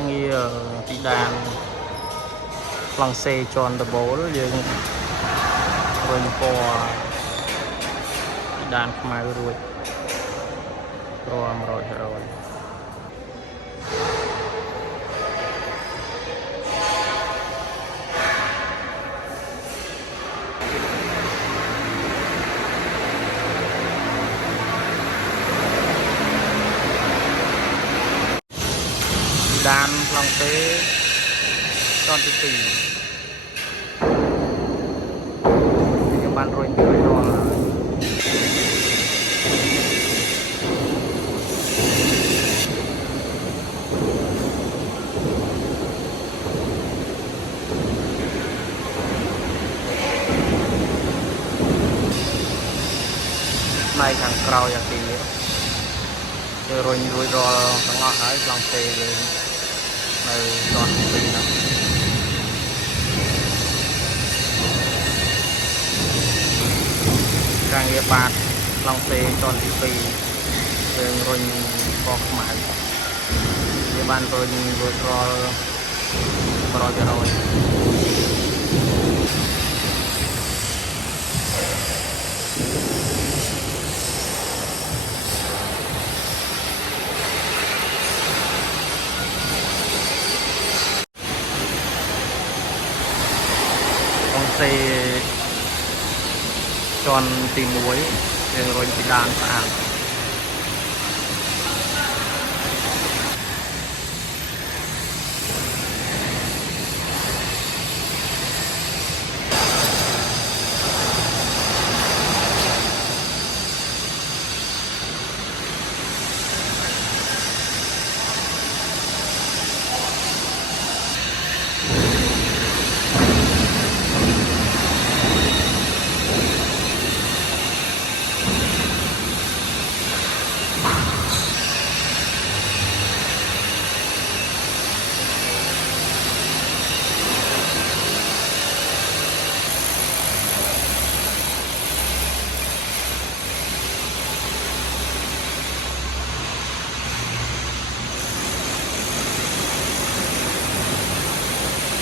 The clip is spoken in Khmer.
ការងារពីដានប្លង់សេជន់ដបូលយើងរុញពណ៌ពីដានខ្មៅរួចព្រម100%ដានប្លង់សេជន់ទី2ខ្ញុំបានរុញរួចរាល់ផ្នែកខាងក្រោយអាគារគឺរុញរួចរាល់ទាំងអស់ហើយប្លង់សេយើងនៅជន់ទី2ហ្នឹងការងារបាតប្លង់សេជន់ទី2យើងរុញពណ៌ខ្មៅវាបានរុញរួចរាល់100%សេជន់ទី1យើងរុញពីដានស្អាត